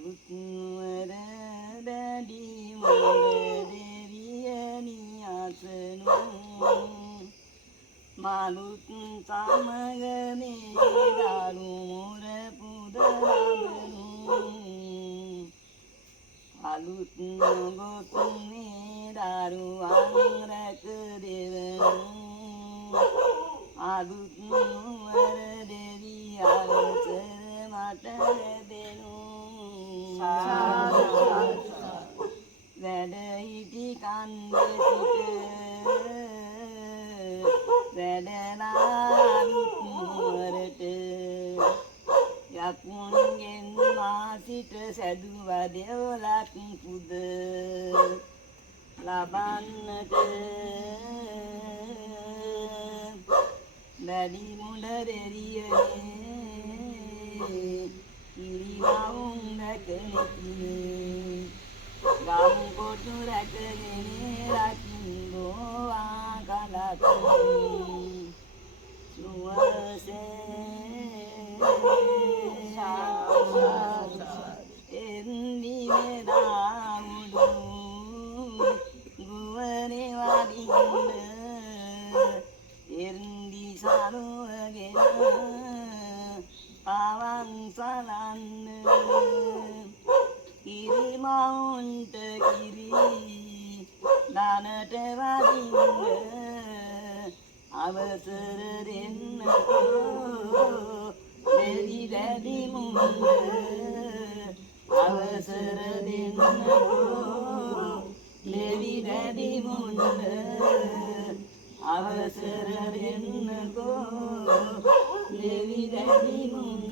අලුත් නුවර දැඩි මුල දෙවියනි අසනු මාළුත් සමග මේ දරු මුර පුදලබනු අලුත් නොගොත් මේ දරුවන් රැක දෙවනු අලුත් නුවර දෙවි අලසර මට දෙනු වැඩ හිටි කන්ද සිට වැඩනා අලුත් නුවරට යකුන්ගෙන් මා සිට සැදුව දෙවලක් පුද ලබන්නට වැඩි මුඩ දෙරියනේ කිරිවවුන් රැකෙතිනේ ගම් කොටු රැකගෙන රකින්නෝ ආකලකනේ සුවසේ එන්දිනේ දාමුඩු ගුවනේ වදින්න එන්දි සරුවගෙන පවන් සලන්න කිරිමවුන්ට කිරි දනට වදින්න අවසර දෙන්නකෝ දෙවි දැඩි මුන්ද අවසර දෙන්නකෝ දෙවි දැඩි මුන්ද අවසර දෙන්නකෝ දෙවි දැඩි මුන්ද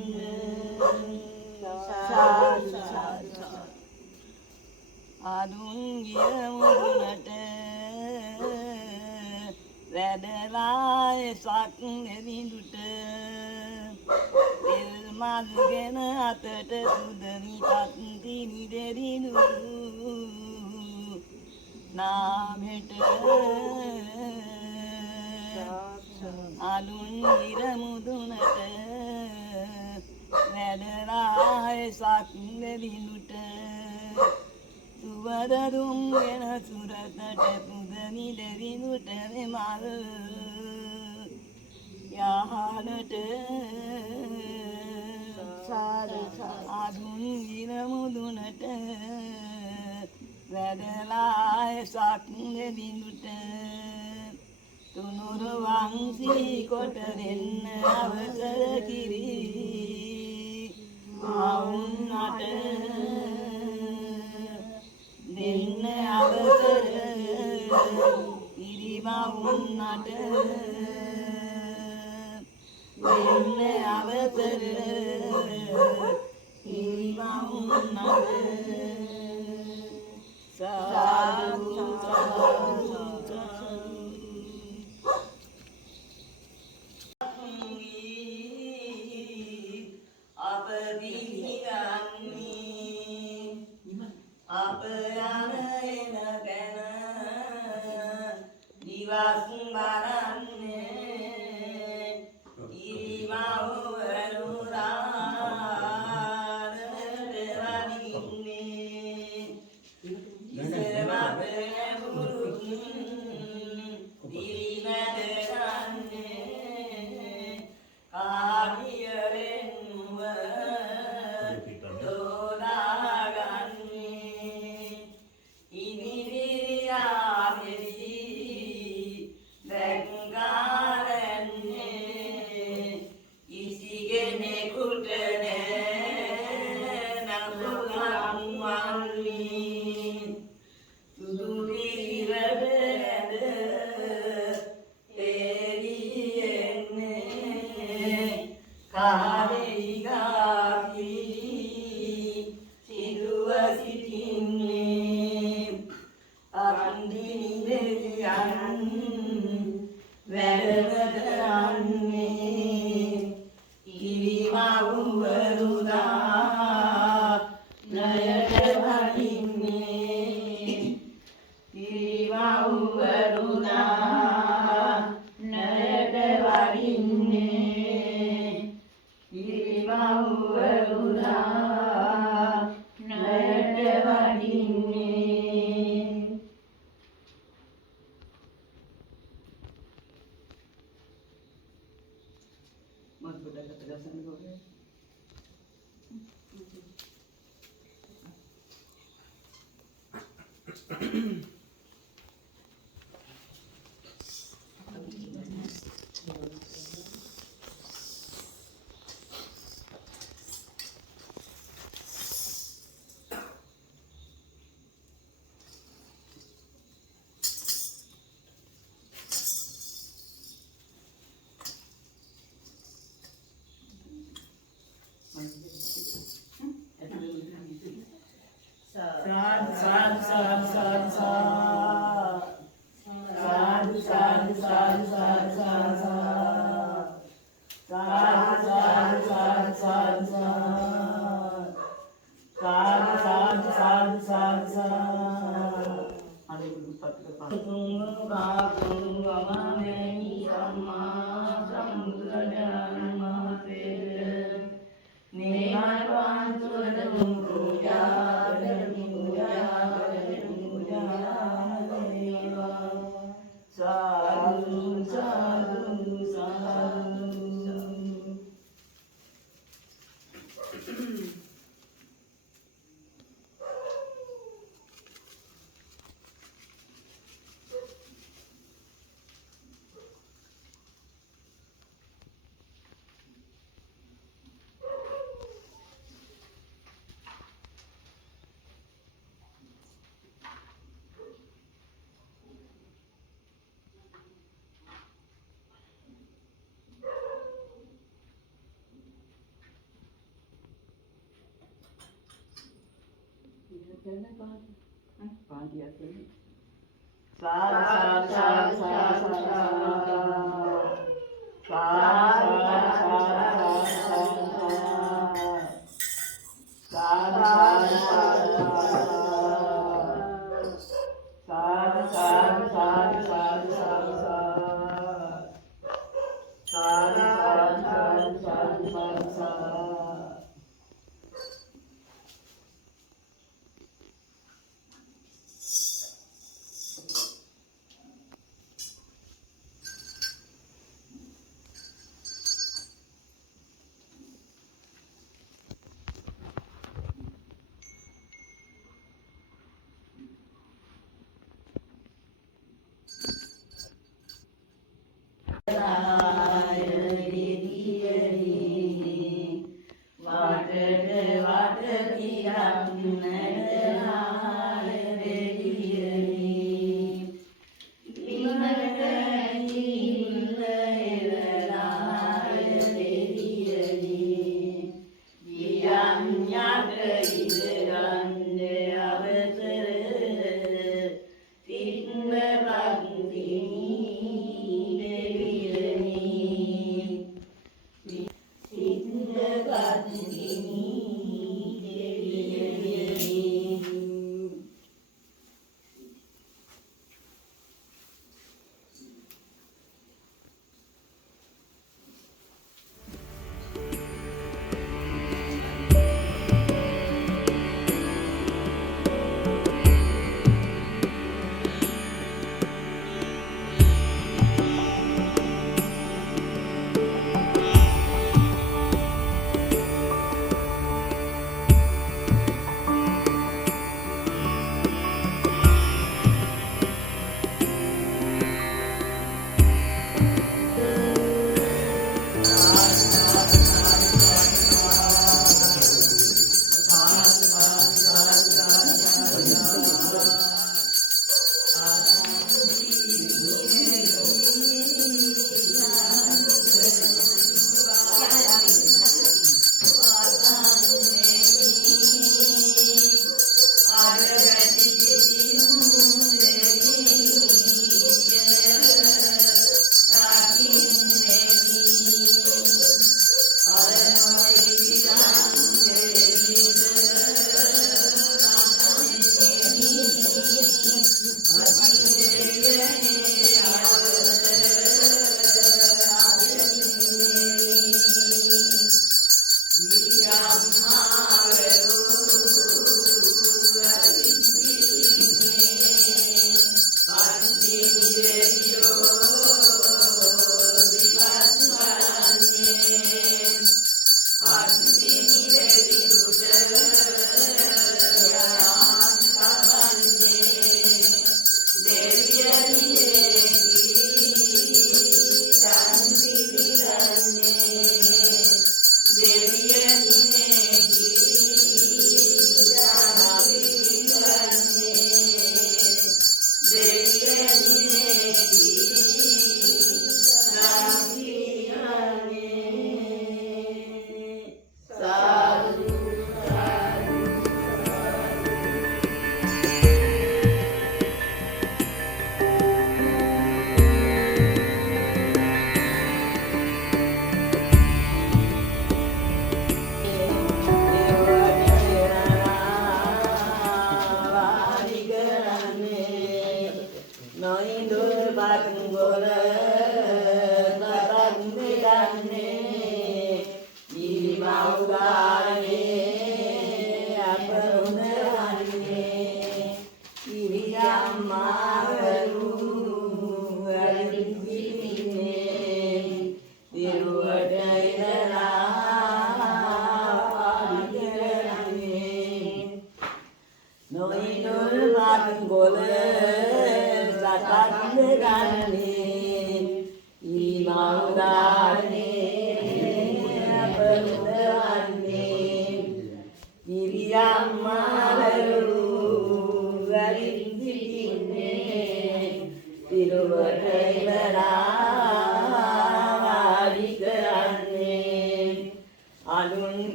අදුන් ගිය මුදුනට වැඩලාය සක් නෙවිඳුට තෙල් මල්ගෙන අතට සුදමි පත්තිනි දෙරිනු නාමෙට අදුන් ගිර මුදුනට වැඩලාය සක් නෙවිඳුට සුවදදුම් ගෙන සුරතට පුදමි දෙවිඳුට මල් යහනට අදුන් ගිර මුදුනට වැඩලාය සක් දෙවිඳුට තුනුරු වංශී කොට දෙන්න අවසර කිරි මවුන්නට දෙන්න අවසර කිරිමවුන්නට දෙන්න අවසර කිරිමවුන්නට සාදු සාදු අප පිළිගන්නේ අප යන එන ගැන දිවස් බලන්නේ ඉරිමව්වරු රාරට වදින්නේ ඉසරම පෙරමුරුත් දිරිමැද ගන්නේ කාමියරෙන් නුව දෝදාගන්නේ ඉනිවිරියා මෙසි දැක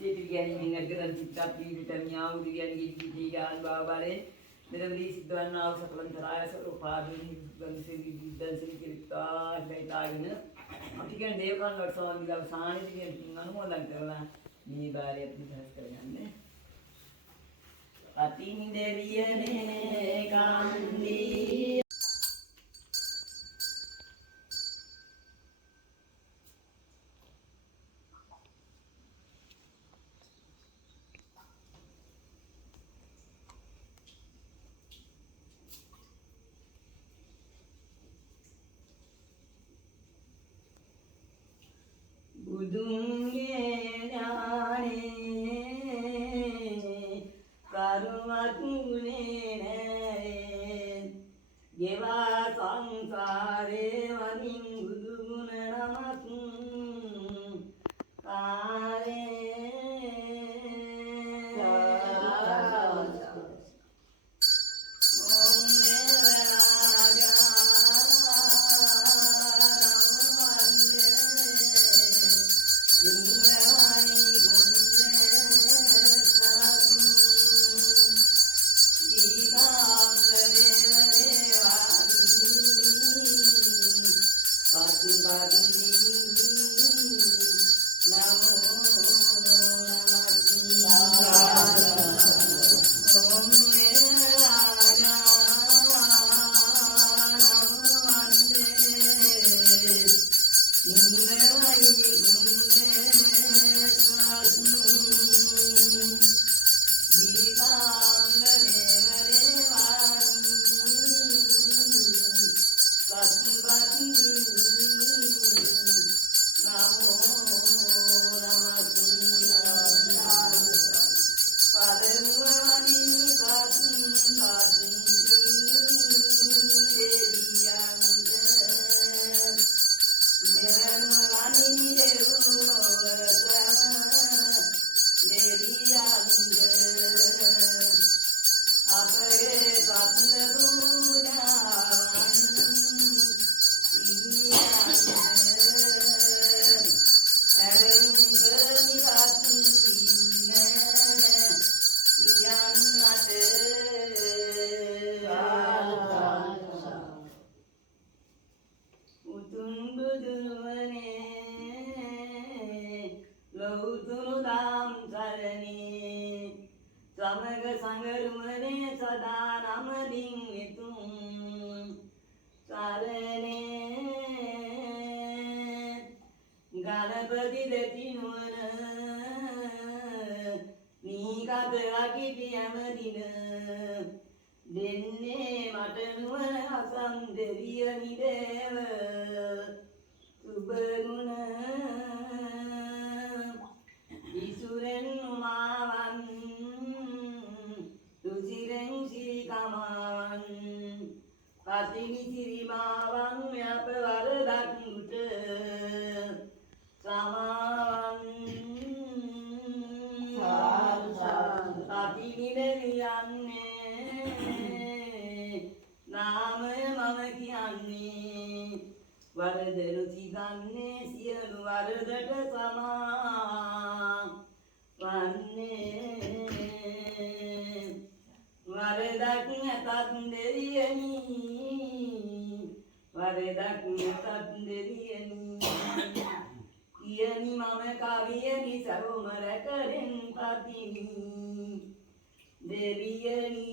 ගැනීමෙන් ඇතිවන චිත්තත් විවිධ ඥාන විද්‍යාන් බාබාලේ මෙලොවදී සිද්ධවන්නා වූ සකලන්තරාය සෝපාදිනී දන්සේ විද්දන්සේ කිරිතා ඉලයිලාගෙන අපි කියන දේවකන් වර්ෂවන් දිලා සානිතියෙන් අනුමෝදන් කරලා මේ බාරයත් නිදහස් කරගන්න. අතින් දෙවියනේ කන්දී බුදුන්ගේ ඥානේ කරුණත් ගුණේ නෑ ගෙවා සංසාරේ වනින් බුදු ගුණ නමක් සමග සංගරුවනේ සදා නමදින් එතුම් සරණේ ගණපති දෙතිනුවන නීකත අකිති ඇමදින දෙන්නේ මට නුවන හසම් දෙවියනි දේව සුබගුණ ඉසුරෙන් උමාවන් තුසිරෙන් සීකමාවන් පතිනි සිරිමාවන් යප වරදක්ට සමාවන් පතිනි දෙවියන්නේ නාමය මම කියන්නේ වරදරු සිදන්නේ සියලු වරදට සමා වන්නේ වරදක් නැතත් දෙවියනි වරදක් නැතත් දෙවියනි කියනි මම කවියනි සරුම රැකරෙන් පතිනි දෙවියනි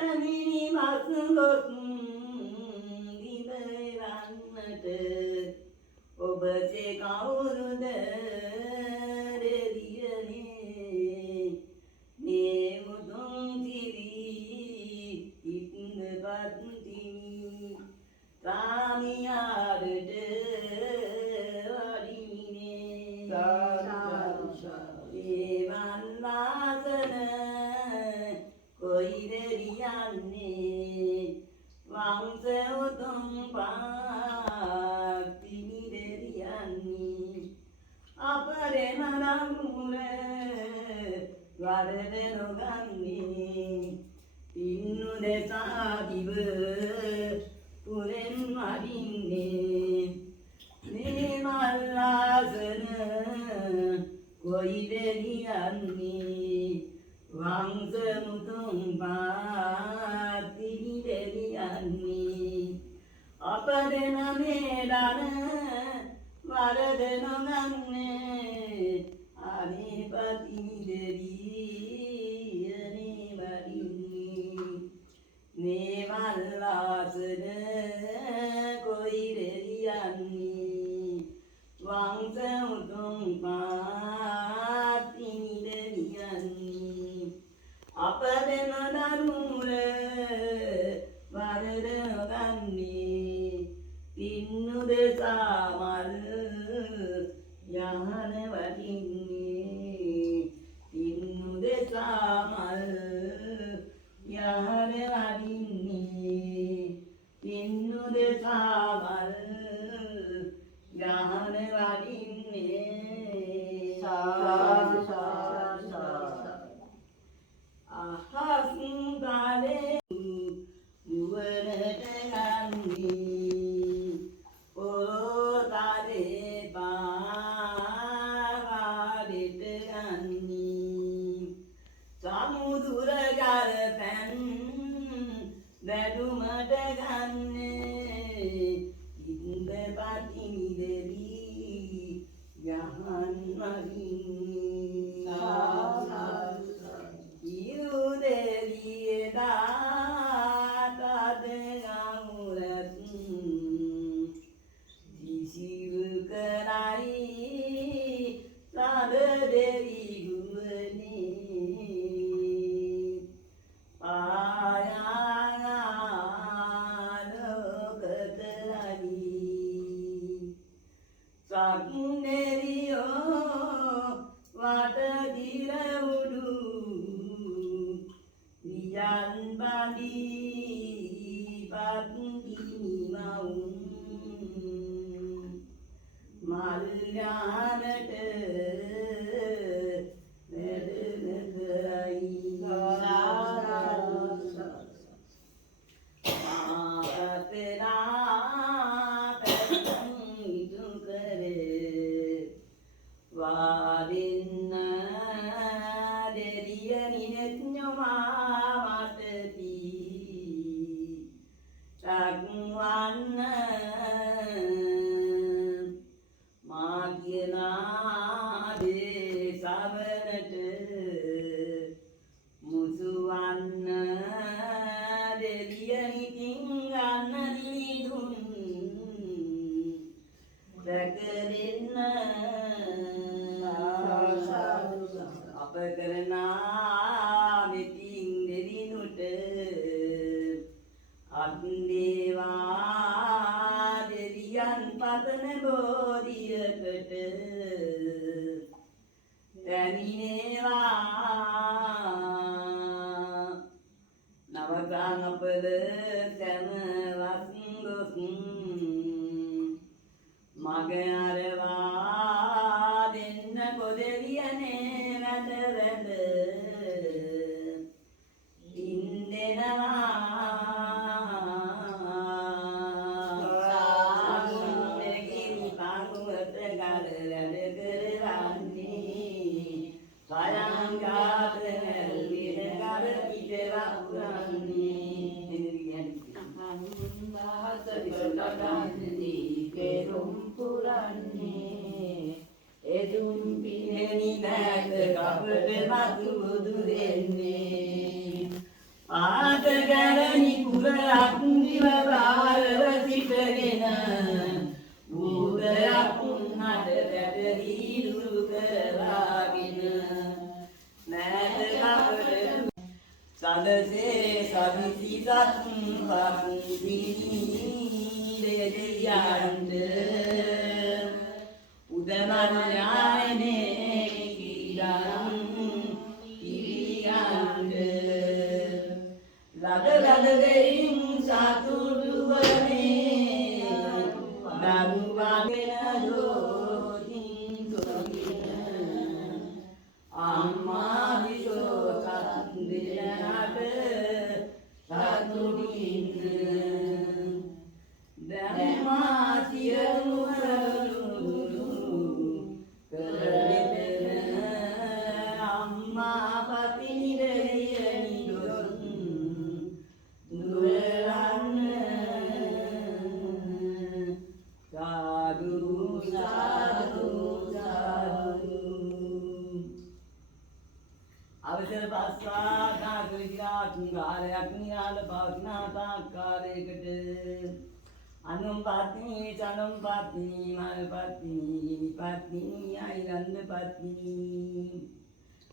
Ani නොගන්නේ පින්නු දෙසා දිව පුරෙන් වඩින්නේ මේ මල්ලාසන කොයි දෙවියන්නේ වංශ මුතුන් පාතිවි දෙවියන්නේ අප දෙන මේ දන වරද නොගන්නේ අනිපති දෙවියනේ වඩින්නේ මේ මල්ලාසන කොයි දෙවියන්නේ වංශ මුතුන් පාතිවි දෙවියන්නේ අප දෙන දරුර වරද නොගන්නේ පින්නු දෙසා මල් යහන වඩින්නේ පින්නු දෙසා මල් යහන වඩින්නේ පින්නු දෙසා මල් යහන වඩින්නේ සාදු සාදු සාදු අහස් ගාලේ නුවරට යන්නේ පොරොතාලේ පාවාඩෙට යන්නේ සමුදුර ගල පැන් බැදුමට ගන්නේ ඉන්ද පතිනි දෙවි යහන් වඩින්නේ ඉරු දෙවිය දාතද ගමුරත් දිසිව කරයි සද දෙවි ගුවනේ පායාලෝකතරයි සක්නෙරියෝ වටදිර උඩු නියන් බඳී පත්තිනි මවුන් මල්යානට වැඩන කරයි ආපතනා පැත්තන් ඉදු කරේ වාදින්න දෙරිය නිනෙත්ඥොමා වටදී රක්වන්න මාග්‍යනාදේ සවනට මුසුවන්න දෙරිය නිතින් ගන්න දිදුන් දැකරෙන්න අප කරනා මෙතින් දෙදිනුට අත්දේවා දෙවියන් පතන බෝධියකට පැමිණේවා නවග්‍රහණ අපල සැම වස්ගොස් මග අරවා දෙන්න කොදෙවියනේ වැඳ වැඳ ඉන්දෙනවා සාගුණකින් පංගුවට ගල වැඩ කරවන්නේ පරංගාත නැල්වින ගල පිට වපුරන්නේ අහස විසලගන්නේ පෙරුම් පුරන්නේ එදුම් පිනෙනි නැත කපට මතු බුදු දෙන්නේ ආත ගැරණි කුරක් දිව බාරව සිටගෙන බුදයක් උන්නට වැටදී දුරු කරලාගෙන නැත කපට සදසේ සවිසි සත් පක්දිනි දෙවියන්ද උදමඥායනේ කිරියන් කිරියන්ද ලද ලද දෙයින් සතුටුවනේ දරුවගෙන දෝතින් තොරින අම්මා විසෝ සත් පතිනි දෙවියනි දොස් දුරලන්න සාදු සාදු සාදු අවසර පස්සා විදිහට කාලයක් නිරාල පවතිනාකාරයකට අනුම් පත්නි චනුම් පත්නි මල් පත්නි පත්නි අයිරන්ද පත්නි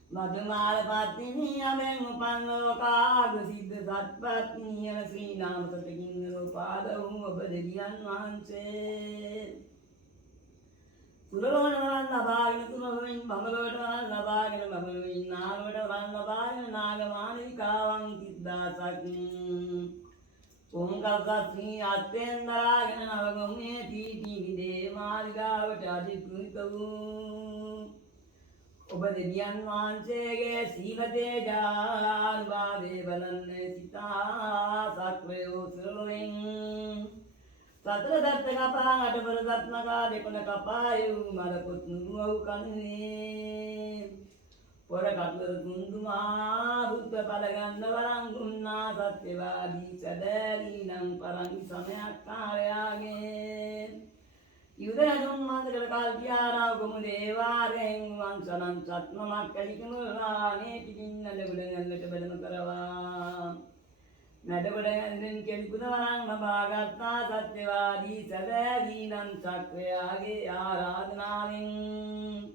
මధుමාල පත්නි අමෙන් උපන් ලෝකාග සිද්ධ සත්පත්නි යන ශ්‍රී නාම සතකින් රූපාද වූ ඔබ දෙවියන් වහන්සේ තුරලෝන වරන් ලබාගෙන තුරලෝනින් බඹලෝට වරන් ලබාගෙන බඹලෝනින් නාගවට වරන් ලබාගෙන නාගමානිකාවන් 30000ක් ඕංකල්කස්නී අත්යෙන් දරාගෙන නවගොම්මේ තීටි විදේ මාලිගාවට අධිකෘත වූ ඔබ දෙවියන් වහන්සේගේ සීල තේජානුභාවයේ බලන්නේ සිතා සක්‍රයෝ තුරලෝනින් සතර දත්ත කපා අටපර දත්නකා දෙපන කපායු මලපොත් නුරුවව් කන්නේ පොර කටවර තුන්දුමා බුද්ධ පලගන්න වරන් දුන්නා සත්‍යවාදී සැදෑරී නම් පරංගි සමයක් කාරයාගේ යුද ඇතුම් මන්දකල කල්පියාරාව ගොමු දේවාරයෙන් වංසනන් සත්මමක් කලිකමුලා නේ පිටින්න ලැබුඩගන්නට බැලම කරවා නැටකොට ඇඳෙන් කෙලිපුද වරන් ලබාගත්තා සත්‍යවාදී සැදෑරී නම් සක්‍රයාගේ ආරාධනාවෙන්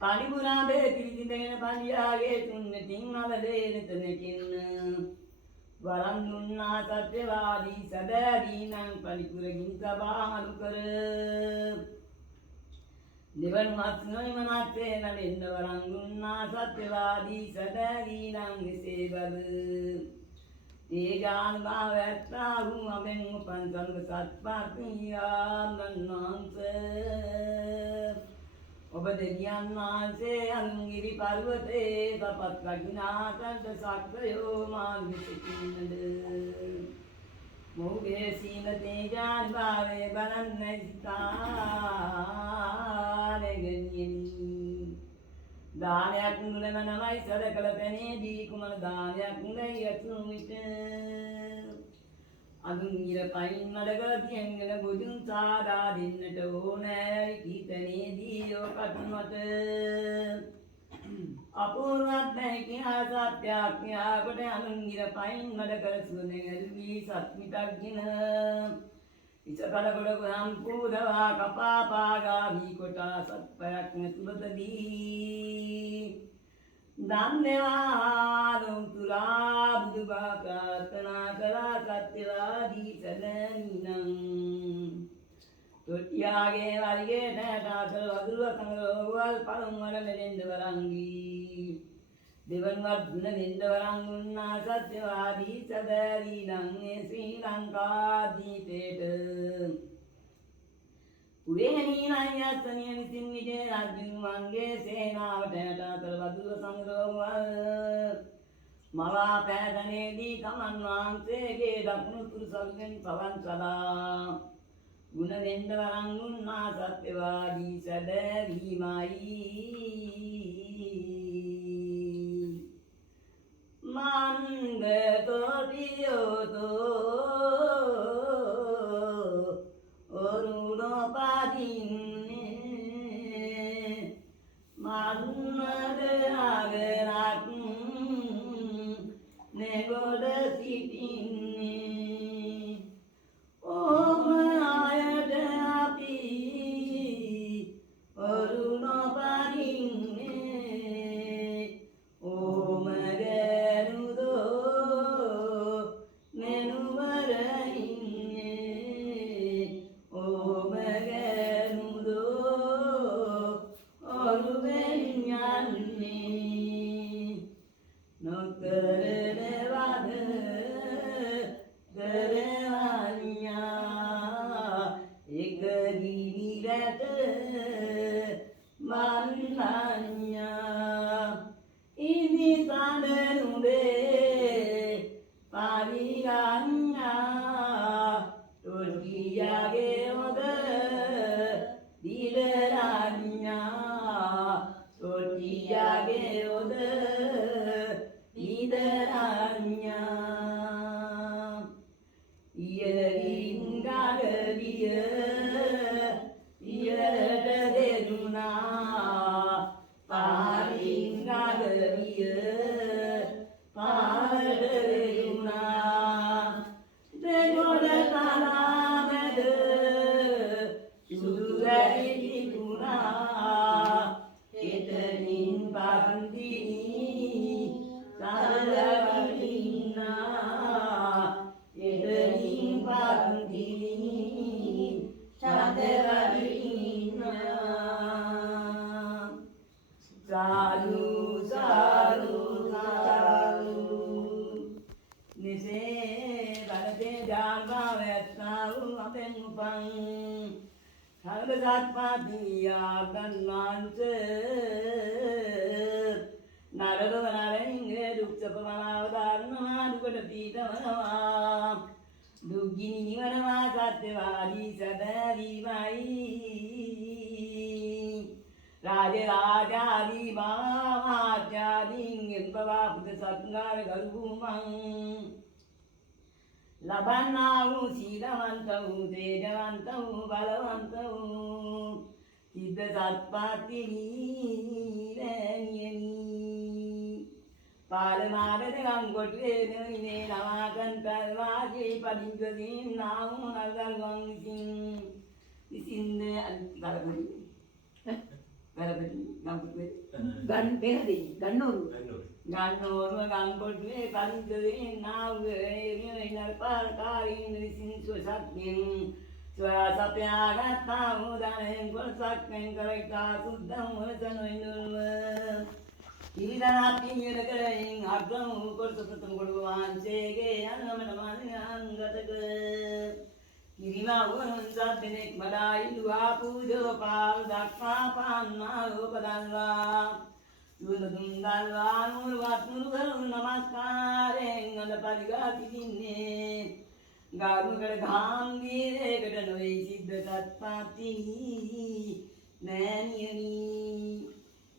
පරිපුරාබේ පිළිසිඳගෙන පලියාගේ තුන්නෙතින් අලදේ නෙතනකින් වරන් දුන්නා සත්‍යවාදී සැදෑරී නම් පරිපුරගින් සභාහලු කර දෙවන් මත්නොයි මනත්තේ නලෙන්න වරන් දුන්නා සත්‍යවාදී සැදෑරී නම් විසේ බල තේජානුභාව ඇත්තා වූ අමෙන් උපන් සංඝ සත්පත්නියාණන් වහන්සේ ඔබ දෙවියන් වහන්සේ අනුගිරි පර්වතේ තපත් රකින්නාට සක්‍රයෝ මාර්ග සිටින්නද මොහුගේ සීල තේජානුභාවයේ බලන්නේ සිතානෙගනියනි දානයක් නුලමනමයි සදකල පැනේදී කුමන දානයක් නුලයි අතුම් විට අඳුන්ගිර පයින් මඩගතියෙන්ගෙන බුදුන් සාදා දෙන්නට ඕනෑයි කීතනේදී යෝකත්මත අපූර්වත් නැකියා සත්‍යඥා කොට අඳුන්ගිර පයින් මඩකර සුවඳ ඇල්වී සත්මිතක්ගෙන ඉසකල කොට ගම් පූදවා කපා පාගා වී කොටා සත්පයක් නැතුලතදී ධන්‍යවාදම් තුලා බුදුබා ප්‍රාර්ථනා කළා සත්‍යවාදී සැලැනිනම් තොටියාගේ වරිගේ නැටාසල වදුරුව කඟලෝවල් පළමුවර මෙලෙන්ද වරංගී දෙවන්වත් ගුණ දෙන්ද වරන් දුන්නා සත්‍යවාදී සැබෑරී නම් ශ්‍රී ලංකාදීපේට පුරේණී නයස්සනිය විසින් විජය රජුන්ගේ සේනාවට ඇටාසල වදුරුව සංග්‍රහවල් මවා පෑදනේදී තමන් වහන්සේගේ දකුණු තුරුසල්ගෙන් පවන් සලා ගුණ දෙන්ද වරන් දුන්නා සත්‍යවාදී සැබෑරීමයි මන්ද තොටියෝතෝ ඔරුණෝ පාදින්නේ මන්නද ආගරක් නෙගොඩ සිටින්නේ ඕම ආයට අපි ඔරුණෝ පාදින්නේ ඕම සත්පාතියා ගන්නාන්ත නරදව නරින්ගේ දුක්සපමනාව ධර්මවා දුකට පීඨවනවා දුක්ගිනි නිවනවා සත්‍යවාදී සදවීමයි රාජරාජාදී මාමාත්‍යාදීන් එම්පවා පුද සත්කාර ගරුමං ලබන්නා වූ සීලවන්ත වූ තේජවන්ත වූ බලවන්ත වූ සිද්ධ සත්පාතිනීරණියනි පාලමාරද ගංගොටුවේ නෙවිනේ නවාකන්තල් වාජේ පදිංගදීන් නාමු නල්ගල්වන් විසින්ද ගලපති ගම්පුටුවේ ගන්නෝරුව ගංගොටුවේ පදිංගදීන් නාවගේ නල්පාකාරීන් විසින් සුවසත්යෙන් ස්වසපයාගත්තා මුදනෙන් ගොල්සක්යෙන් කරයිතා සුද්දම් වසනොයිනුව ඉරිදනා පිළිවෙල කරයින් අග්‍රම වූ කොටසතුම් ගොඩු වහන්සේගේ යනමන මනංගතක කිරිමවුන් සද්දෙනෙක් මඩා ඉල්ලුවා පූජෝපාල් දක්වා පාන්නා රෝපදන්වා සුදුදුම් දල්වා නුරුවත් නුරුගරු නමස්කාරයෙන් අද පරිගා පිටින්නේ ගාරුකට ගාම්භීරයකට නොවේ සිද්ධ සත්පාතිනි නෑනියනි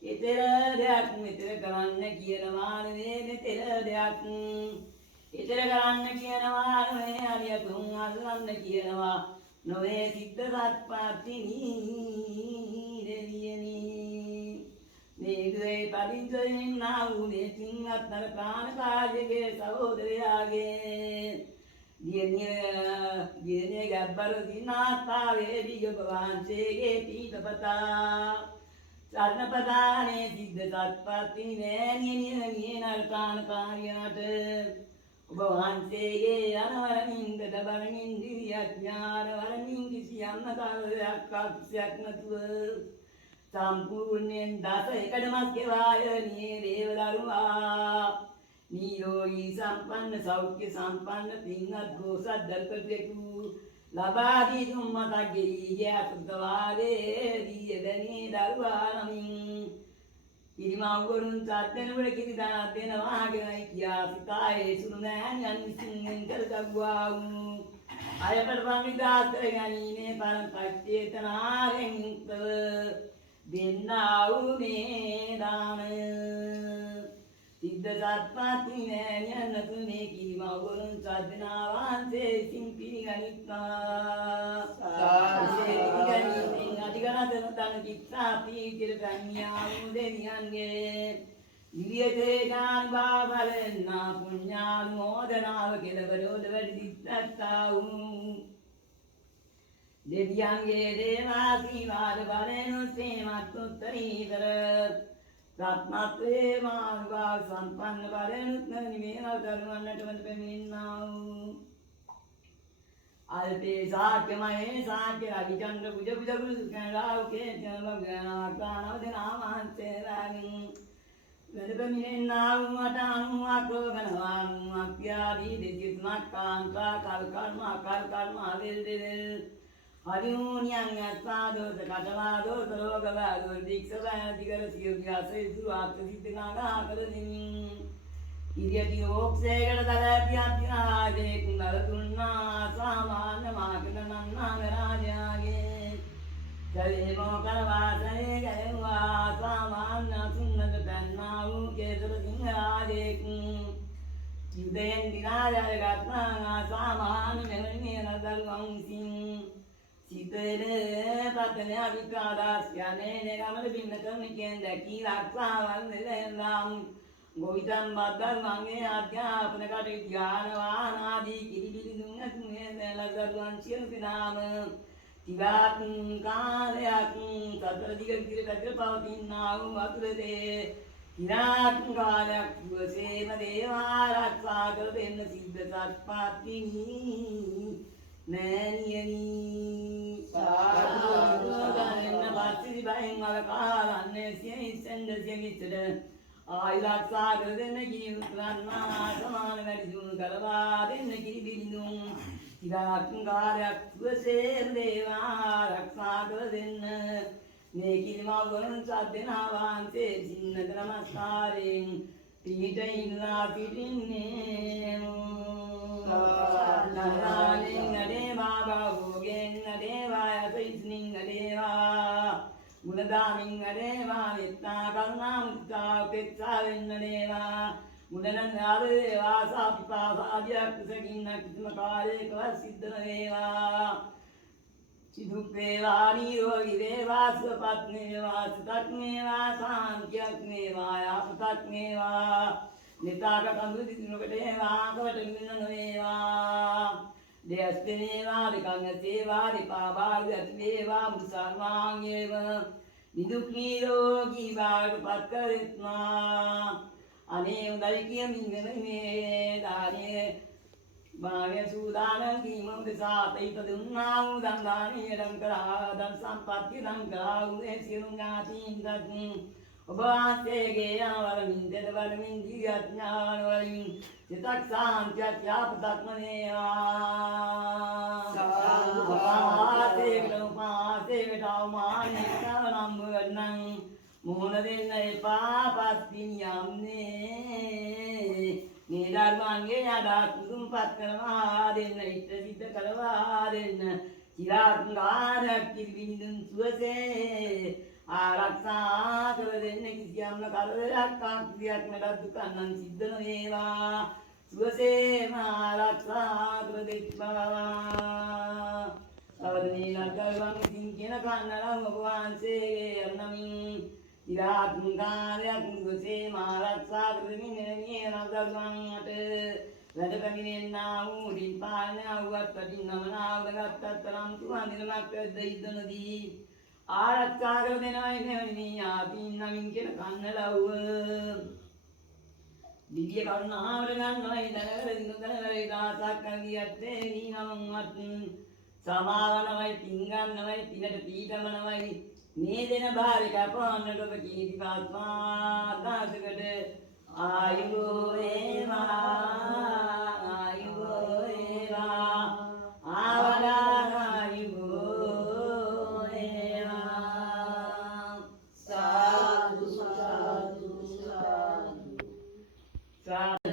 එතර දෙයක් මෙතර කරන්න කියනවා නෙවෙයි මෙතර දෙයක් එතර කරන්න කියනවා නෙවෙයි අලියතුන් අල්ලන්න කියනවා නොවේ සිද්ධ සත්පාතිනි දෙවියනි මේදුවේ පදිංචයෙන් නා වූ මේ සිංහත් නර ප්‍රාණකාජගේ සහෝදරයාගේ දියණිය ගබ්බර දිනාතාවේ දියොබ වහන්සේගේ පීඨපතා සරණපදානේ සිද්ධ සත්පත්තිනි නෑනියනිය නල්පානකාරියාට ඔබ වහන්සේගේ යනවරමින්ද දබරමින් දිවියඥාන වරමින් කිසියම් කාලයක් අක්ෂයක් නැතුව සම්පූර්ණයෙන් දස එකඩමක් ගෙවාය නියේ දේවදරුවා නිරෝගී සම්පන්න සෞඛ්‍ය සම්පන්න පින්වත් ගෝසත් දල්පතියෙකු ලබා දී තුම්මතක් ගෙවී ගිය පුතවාදේ දී එදැනී දරුවා නමින් පිරිමව්වරුන් සත්දෙනුවට කිරි දානක් දෙනවා ගෙනයි කියා සිතායේ සුණු නෑනියන් විසින් කරගව්වා වූ අයපට පමිදාස් කර ගැනීමේ පරම පච්චේතනාවෙන් යුක්තව දෙන්නා වූ මේ දානය සිද්ධ සත්පාතිනි නෑනියන් නතුනේ කිරිමව්වරුන් සද්දනා වහන්සේ විසින් පිළිගනිත්වා පිළිගැනීමෙන් අධිගණතන තන චිත්තා පීතිර කන්‍යා වූ දෙවියන්ගේ නිරියතේජාන් බාබලෙන්නා පුඤ්ඤානුමෝදනාව කෙලවරෝද වැඩි දිත්තත්තා වූ දෙවියන්ගේ දේවාසීවාද බලෙනුසේ මත්තුත්තරීතර රත්නත්වේ මාර්ගා සම්පන්න බලෙනුත් නිමේව කරුවන්නට වන පැමිණෙන්නා වූ අල්පේ සාක්‍යමයේ සාක්‍ය රවිචන්ද්‍ර පුජ පුජ පුරුෂකලාවකේ ජනමග්‍රාණවදනා මහන්සේලාගෙන් වැඩ පැමිණෙන්නා වූ මට අනුමක්‍රෝගනවා අක්‍යාදී දෙතිස්මත් කාන්තා කල්කර්ම අකල්කර්ම අවෙල් දෙවෙල් හරිමුනියන් අත්පාදෝස කටවාදෝස රෝගවාදෝස දීක්ෂවාදිකර සියවියාසේ සුවාත්ත සිද්ධනාගා කරදිමින් ඉරියටි ඕක්සේකට දලැපියත්තිනාජේ කුණල තුන්නා සාමාන්‍ය මාකන නන්නාග රාජයාගේ ජලේමෝ කරවාසනේ ගැයවා සාමාන්‍ය සුන්නද පැන්නා වූ කේසර සිංහ රාජේකුන් යුදයෙන් දිනාජයගත්නා සාමාන්‍ය මෙවැනි නදල්වන් විසින් සිතේන පතන අවිකාදාස්යනේ නෙගමල බින්න කරමිකෙන් දැකී රක්ෂාවන් දෙලෙන්නම් ගොවිතන් බද්දල් මගේ අධ්‍යාපන කටයුතු ඥානවානාදී කිරිබිලිදුන් ඇතුනේ දැලදරුවන් සියලු දෙනාම තිවාත් කාලයක් සතර දිග විදිහට පැතිර පවතිනා වූ වතුරේ ඉරාත් කාලයක් වශයෙන් දේවා ආරක්ෂා කර දෙන්න සිද්ධ සත්පාතිනි නෑනියනි සාදු ගන්න පස්සිරි බයෙන් වලකාලන්නේ සියෙන්ද සියවිතර ආයුරක්ෂා කර දෙන්න කිරි උත්තරන්නා සමාන වැඩි දුණු කරවා දෙන්න කිරි බිලිඳුන් චිරාත්කාරයක් සුවසේ දේවා ආරක්ෂා කර දෙන්න මේ කිරිමව්වරුන් සද්දෙනා වහන්සේ සින්නද නමස්කාරයෙන් පිහිට ඉන්නා පිටින්නේ සාරාණින් අදේවා භවෝගෙන් අදේවා යතිස්නින් අදේවා ගුණදාමින් අදේවා මෙත්තා කරුණා මුත්තා උපේක්ෂා වෙන්න දේවා මුදලන් ආදේවා සාපිපාසාදියක් කුසකින්නක් කිසිම කාලයකවත් සිද්ධ නොවේවා සිදුක් වේවා නිරෝගී වේවා සුවපත් වේවා සුතක් වේවා සාන්තියක් වේවා යාපතක් වේවා නිතාක කඳු දිනුකට වේවා කට මින්න නොවේවා දෙස් වේවා දෙකංග සේවා දෙපා භාග ඇති වේවා මුසර්වාංගේව නිදුක් නිරෝගී වාග්පත් කරෙත්නා අනේ උදයි කියමින් මේ දානේ භාග්‍ය සූදානම් කීමම් දසාතයි පදුන්නා වූ දන්දානේ දංකරා දන් සම්පත්ති දංකරා උනේ සියලු ඥාතීන් දත් ඔබ වාසේගේ වරමින් දෙද වරමින් දිගඥාන වලින් සිතක් සාන්තියක් යාපතක් මනේවා සාදු පාසේකට අවමානය නම් වන්නන් මොහොන දෙන්න එපා පස්තින් යම්නේ මේ ධර්මංගේ යඩාත් මුදුන්පත් කරනවා දෙන්න ඉෂ්ට සිද්ධ කරවා දෙන්න චිරාත්කාරයක් කිරිවිඳුන් සුවසේ ආරක්ෂා කර දෙන්න කිසියම් කරදරයක් ආක්‍රියක් නැඩ දුකන්නන් සිද්ධ නොවේවා සුවසේම ආරක්ෂා කර දෙත්වා අවදනී ලංකාවන් ඉතින් කියන කන්නලම් ඔබ වහන්සේගේ යන්නමින් ඉරාත්කාරයක් සුවසේ ආරක්ෂා කරමින් එනමිය නගල්වන්ට වැඩ පැමිණෙන්නා වූ රිපාන අවුවත් පටින් නමනාවගත්තත් තරම් තුවන්දිනමක් ඇද්ද ඉදනදී ආරක්ෂා කර දෙනවයි මෙවැනි ආදීන් නමින් කියන කන්නලව්ව දිව්‍ය කරුණාවට ගන්නවයි දනවර දිනුදනවරයි දාසක් කරගියත්තේ නී නමවත් සමාවනවයි පින්ගන්නවයි පිනට පීඨමනවයි මේ දෙන භාවික අපන්නට ඔබ කීර්ති පාත්මා දාසකට ආයුබෝ වේවා ආයුබෝ වේවා ආවදා ආයුබෝ වේවා සාදු සාදු සාදු සාදු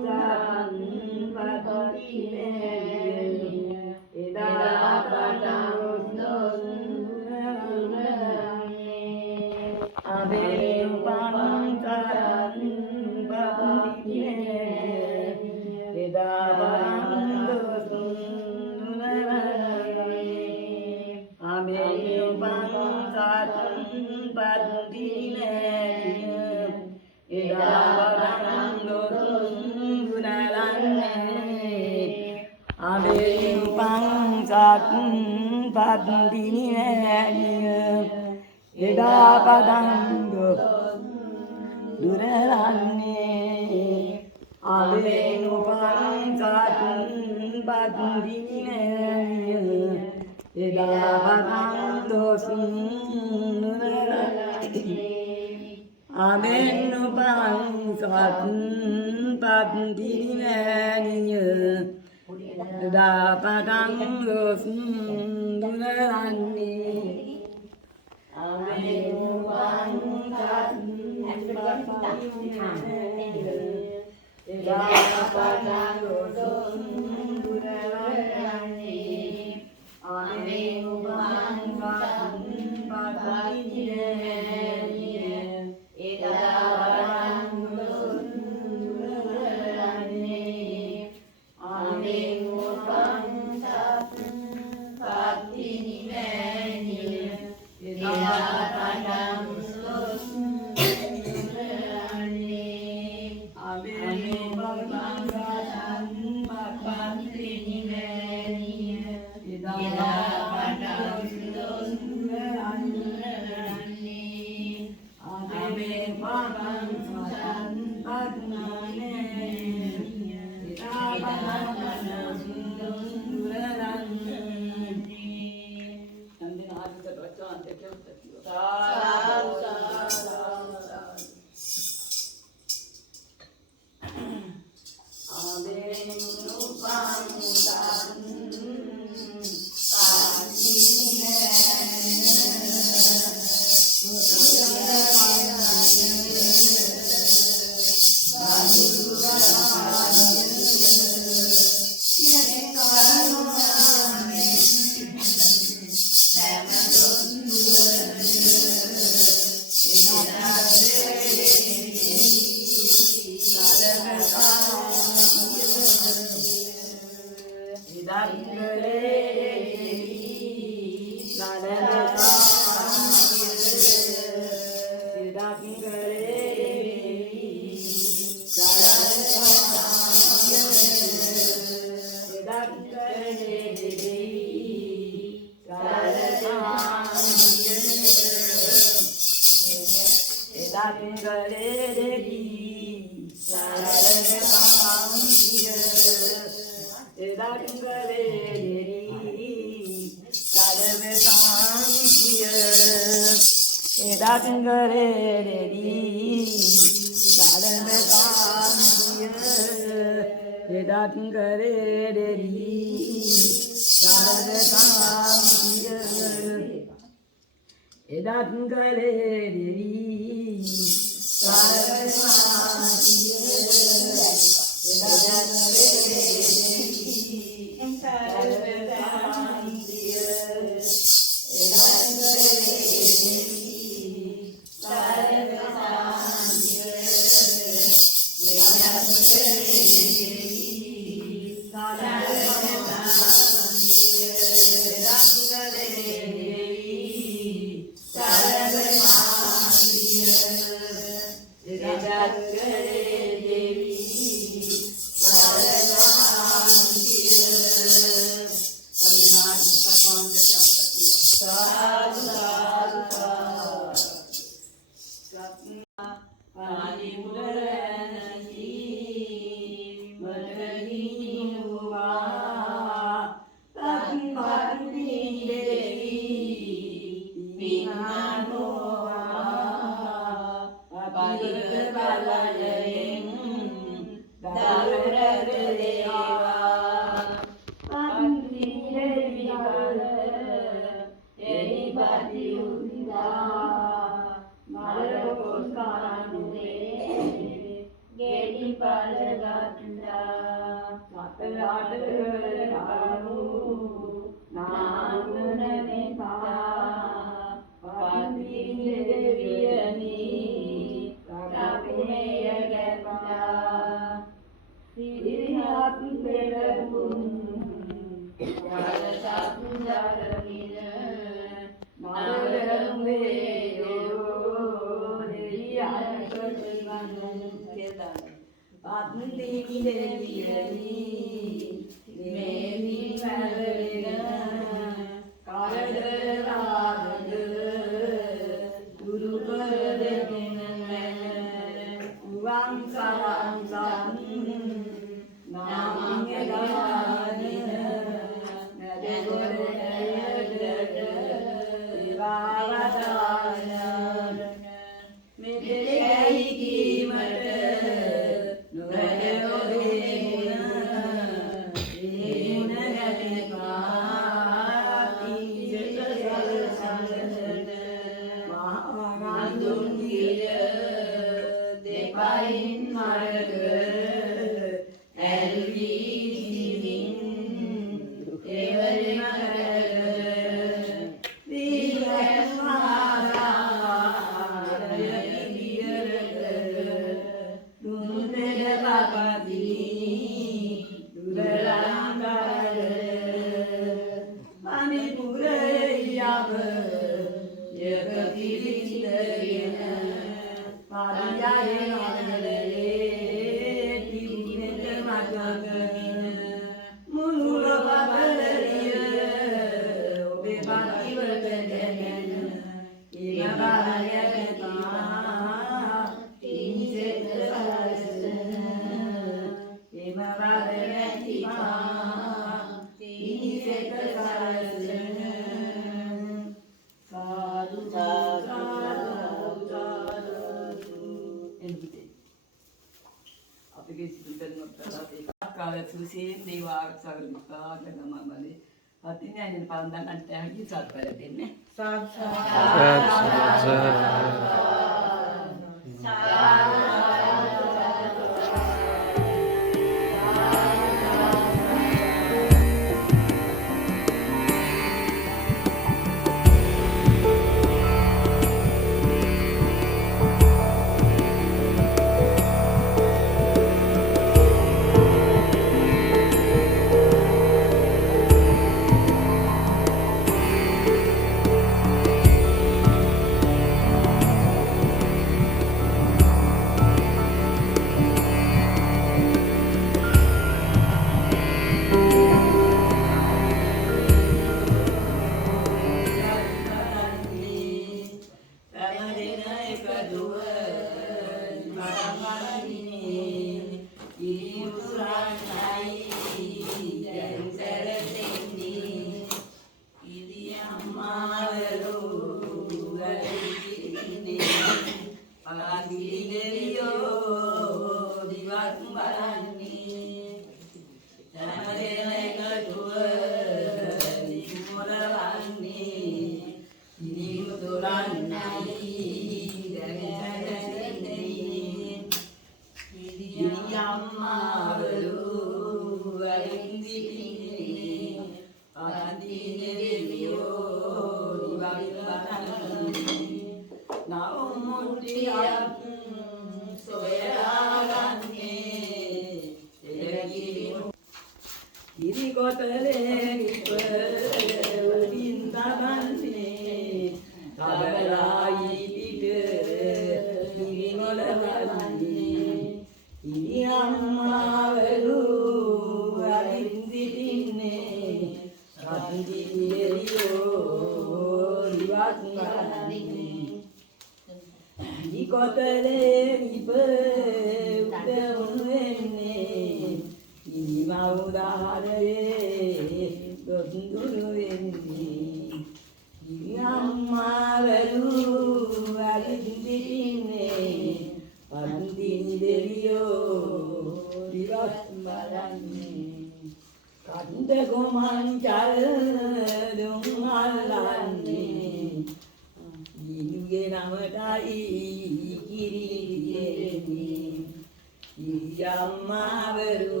ඉරියම්මාවරු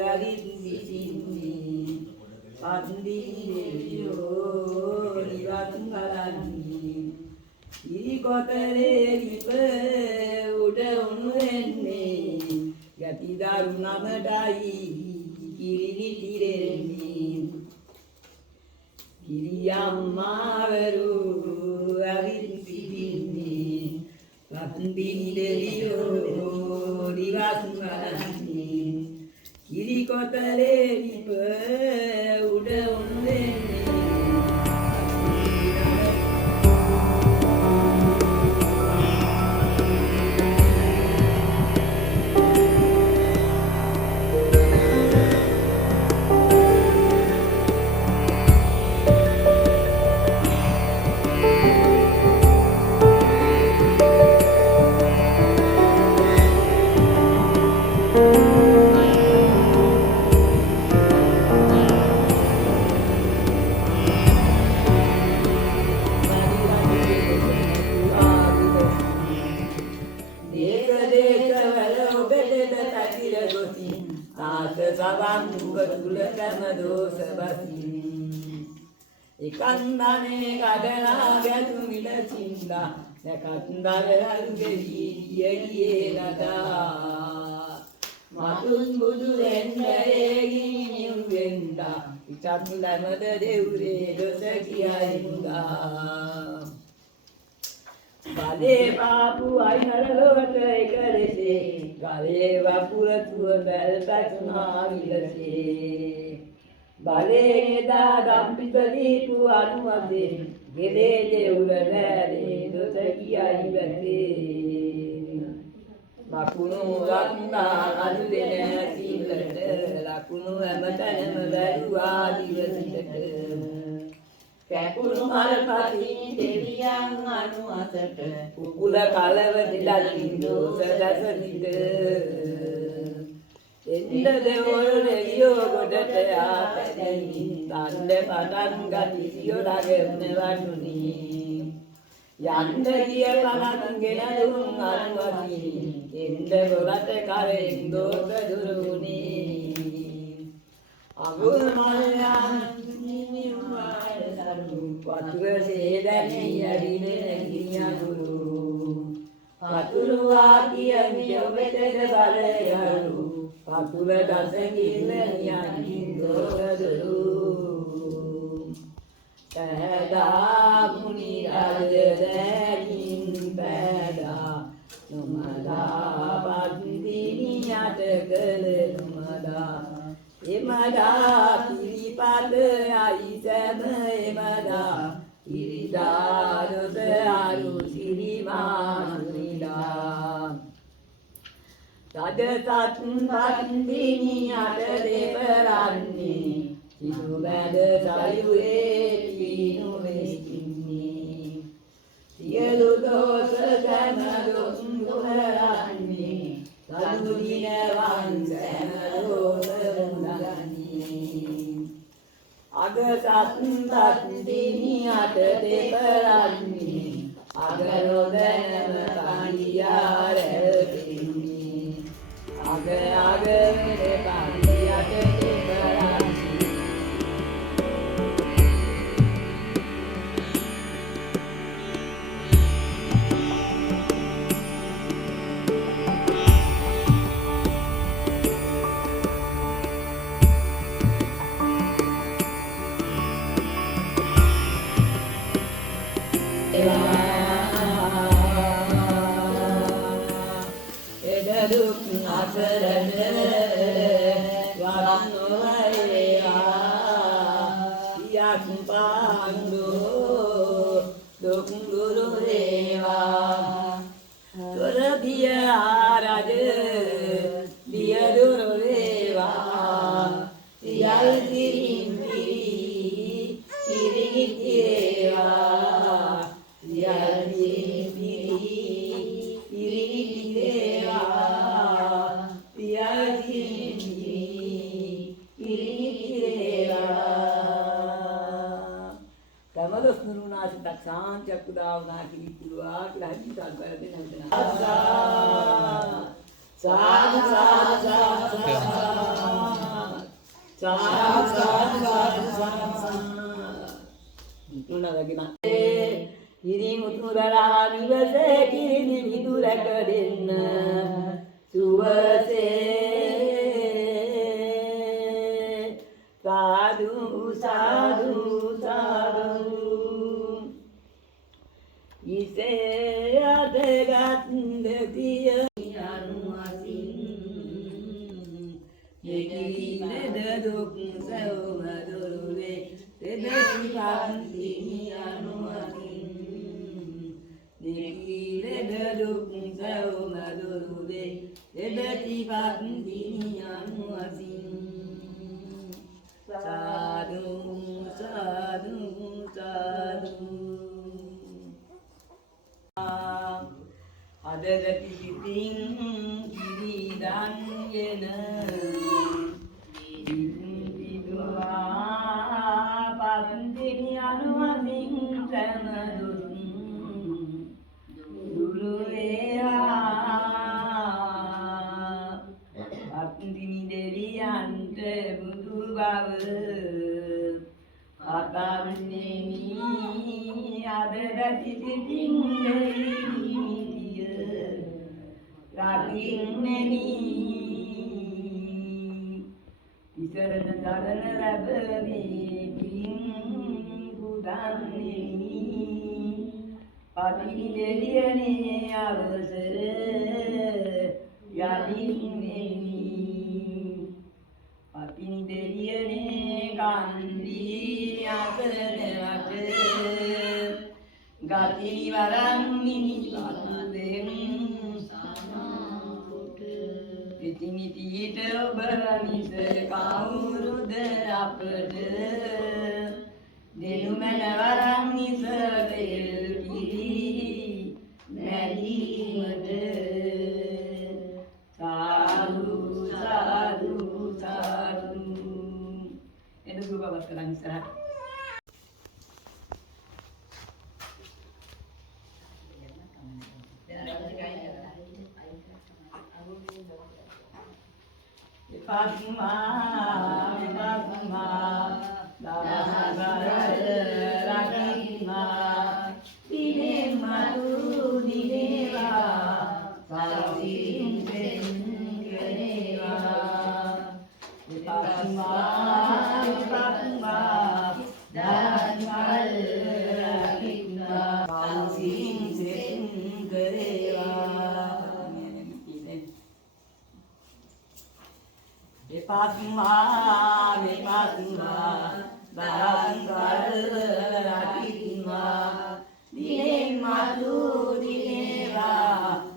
අරිදිසින්නේ පන්දිරෙලියෝ නිවන් බලන්නේ ඉරි කොතරේ ලිප උඩ උණු වෙන්නේ යති දරුණමඩයි කිරි තිරෙන්නේ ඉරියම්මාවරු අරිදිසින්නේ පන්දිරෙලියෝ නිවන් බලන්නේ ඉරි කොතරේ ලිප උඩ උණු වෙන්නේ එකන්දනේ කඩලා ගැතුමිල සින්දා නැකන්දරල්ගේ ගියේ රදා මතුන් බුදු වෙන්නේ ගිනියුම් වෙන්දා ඉතත් ලමද දෙවුරේ දොස කියයි මුදා බලේ පාපු අයිනරලොවට එකලෙසේ ගලේ වපුර තුව බැල් පැතුනා විලසේ බලේ දා දම්පිතලීපු අනුවදේ ගෙදේ දෙවුර නෑනේ දොස කියයි වැසේ ලකුණු රත්නා අනු දෙන සිල්ලට ලකුණු හැමතැනම බැලුවා දිවසිතට කැකුළු මරපති දෙවියන් අනු අතට කුකුල කලව දිලකින් දෝස දසනිට එන්න දෙවොල් දෙවියෝ ගොඩට ආපැදීන් දණ්ඩ පටන් ගති සියොරගෙන වටුනි යන්න ගිය පනන්ගෙන දුන් අනුවති එන්න ගොලට කරෙන් දෝස දුරුනි අගුල් මල්යන් නිනිවාය සරු වතුර සේදැනී යදින නැගියගුරු වතුරුවා කියමිය ඔබෙතද බලයරු පතුල දසගිල්ල නියකින් දෝරදරු පැදා මුනි රජදැකින් පැදා නොමදා පත්දිනියට කළ නොමදා එමදා පිරිපද අයි සැම එමදා ඉරිදාරොද අරු සිරිමානුනිදා තද සත්පත්දිනියට දෙපරන්නේ සිදු බැද සයුරේ පිනු වෙස්කින්නේ සියලු දෝෂ සැම දොස් දුරන්නේ සතු දිනවන් සැම දෝෂ මුදගන්නේ අග සත්පත්දිනියට දෙපරන්නේ අග නොදැනම කණියා රැවටෙන්නේ අග මෙල කණියට දෙපරන්නේ දුක් අසරණ වරන්නෝයා යක් පාන්දෝ දුක් ගුරු රේවා තොර බිය ආරජ බිය දුර රේවා සියල් දිරින් පිරිගිතිරේවා සියල් දිරින් පිරිගිතිරේවා තමදොස් නුරුණාසිතක් ශාන්තියක් උදා වුණා කිවි පුළුවා කියලා හිතක් කරගෙන හිටනවා Sadhu sadhu sadhu sadhu sadhu sadhu. Iri muturara nivase kiri vidura kadenna suvase. Sadhu sadhu sadhu. Ise adegat detia anu asin. Yeki nedaduk seu madurule dedati panti anu asin. Yeki nedaduk seu madurule dedati panti anu asin. Sadhu sadhu sadhu. Adagati siting kiri dan yena idua pantini anu asing samadun dulu era pantini deri ante budu bawa atamni adagati siting kiri Raking neni, isarana sarana rabani, kudan neni, patini deliani avasare, yaling neni, patini deliani kandi asare ate, gatini varang nini patudeng. Itinitite obanise kaurude apde denu menavarang nise kiri meri made sadhu sadhu sadhu. Itu guru babat sekarang istirahat. Padma, Padma, Rakima, Dine Madu, Dineva, Salim Pengereva, Padma, Padma, Danimal Rakima, Salim Pengereva. Vipasma, Vipasma, Barankar Rakima, Dine Madu Dineva,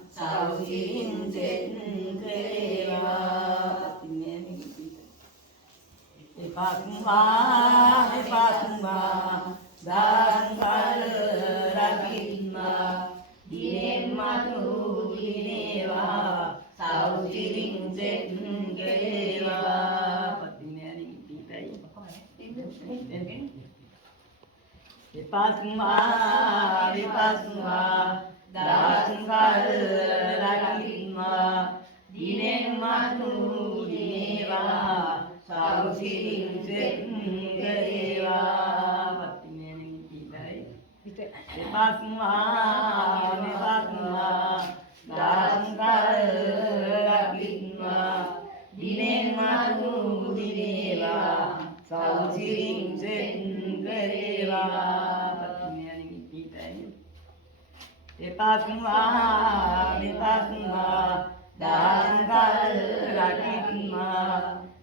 Sausin Tenkreva. Vipasma, Vipasma, Barankar Rakima, Dine Madu Dineva, Sausin Tenkreva. Vipasma, Vipasma, Dasankar Rakima, Dine Madu Dineva, Sausin Tenkreva. Vipasma, Vipasma, Dasankar Rakima, Dine Madu Dineva, Sausin Tenkreva. Vipasma, Vipasma, Dasankar Rakima,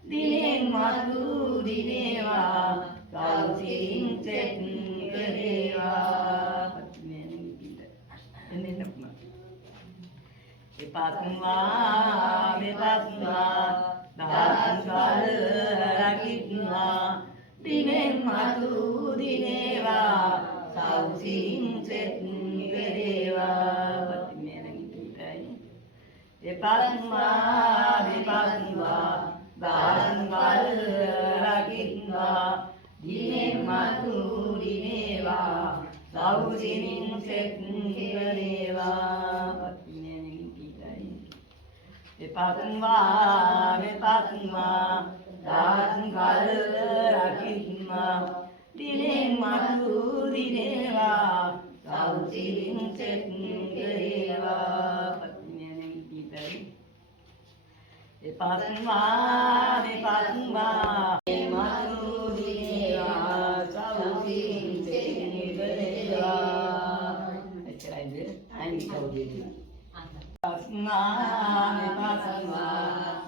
Dine Madu Dineva, Sausin Tenkreva. Vipasma, Vipasma, Dasankar Rakima, Dine Madu Dineva, Sausin Tenkreva. Vipasma, Vipasma, Dasankar Rakima, Dine Madu Dineva, Sausin Tenkreva. Vipatma, Vipatma, Dasankalala Rakitma, Dine Matu Dineva, Sausirin Setneva. Vipatma, Vipatma, Matu Dineva, Sausirin Setneva. I'm going Pasma, Pasma,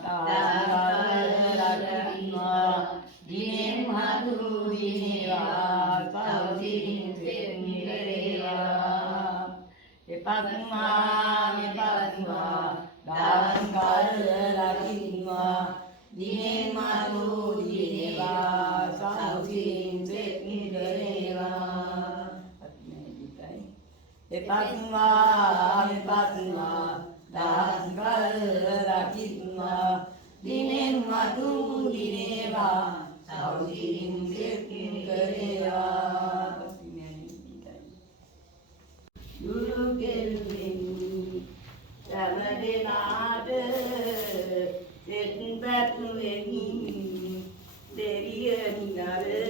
Dasankalala Dine Matu Dineva, Sausirin Setneva. Vipatma, Vipatma, Dasankalala Dine Matu Dineva, Sausirin Setneva. Vipatma, Vipatma, Dasankalala Dine Matu Dineva, Sausirin Setneva. Guru Kelvin, Samadinada, Sitting back to Lenny, Devianada,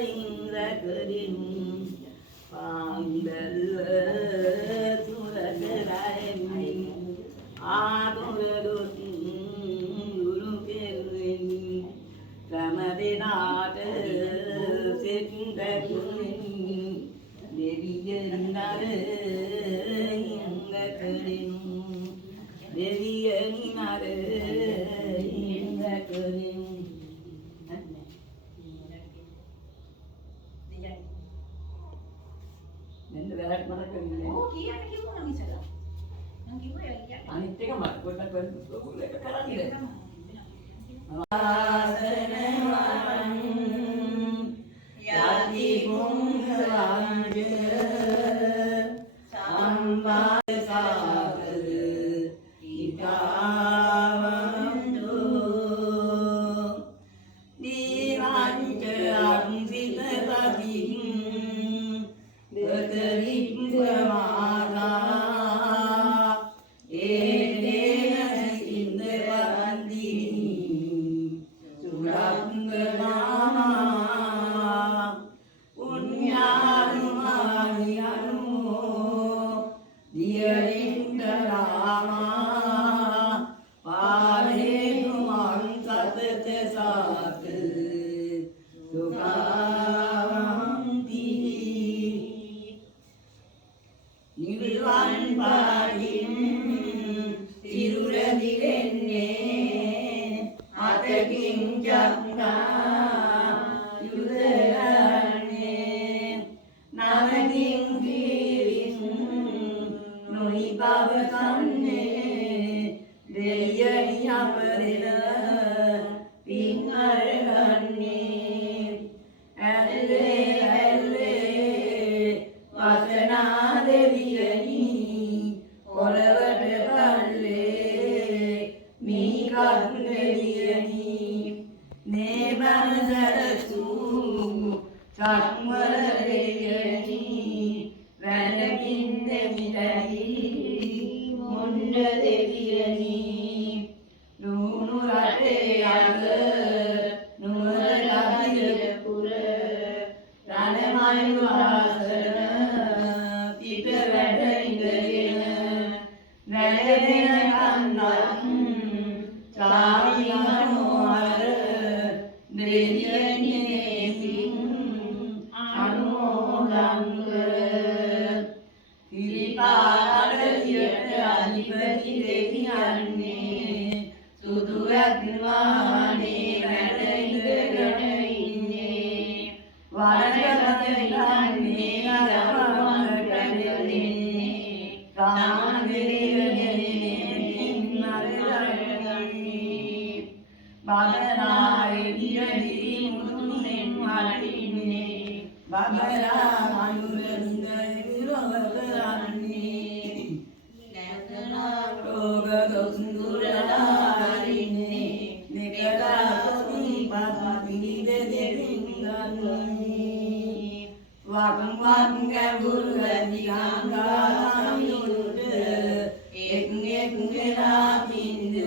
in the Goodin, found the love to the Garaim, Adolur, Guru Kelvin, Samadinada, sitting back to Lenny. Deviyanare ingakarin, Deviyanare ingakarin. Nenda berat mana keringan? Oh, kia nak kiu nang isa. Nang kiu ya ya. Ani teka mat, kau nak kau boleh kekaran ni. Yati Bungavanje Sambhasakare Ikavantu Divanjaram Sitapatim Bhatarim Pramada Edena Sindhavandini Surangama Hãy subscribe cho kênh Ghiền Mì Gõ để không bỏ lỡ những video hấp dẫn.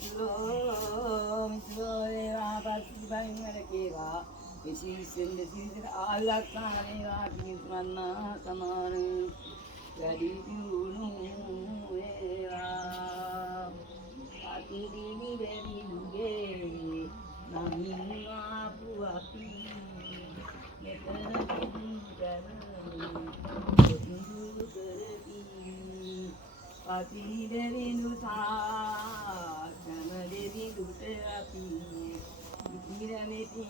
පතුලෝ මිතුරෝ වේවා පස්සිබයින් වැඩකේවා විශේෂයෙන් දෙසිරිත ආලක්ෂා වේවා පිණිසුවන්නා සමාන වැඩි දියුණු වේවා අතිදිනි වැඩි දුගේ නමින් ආපු අපි මෙතන පිටු කරමි අතිදෙවිඳු සාසන දෙවිඳුට අපි ඉතිරෙමින්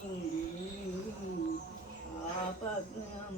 ආපස්නම්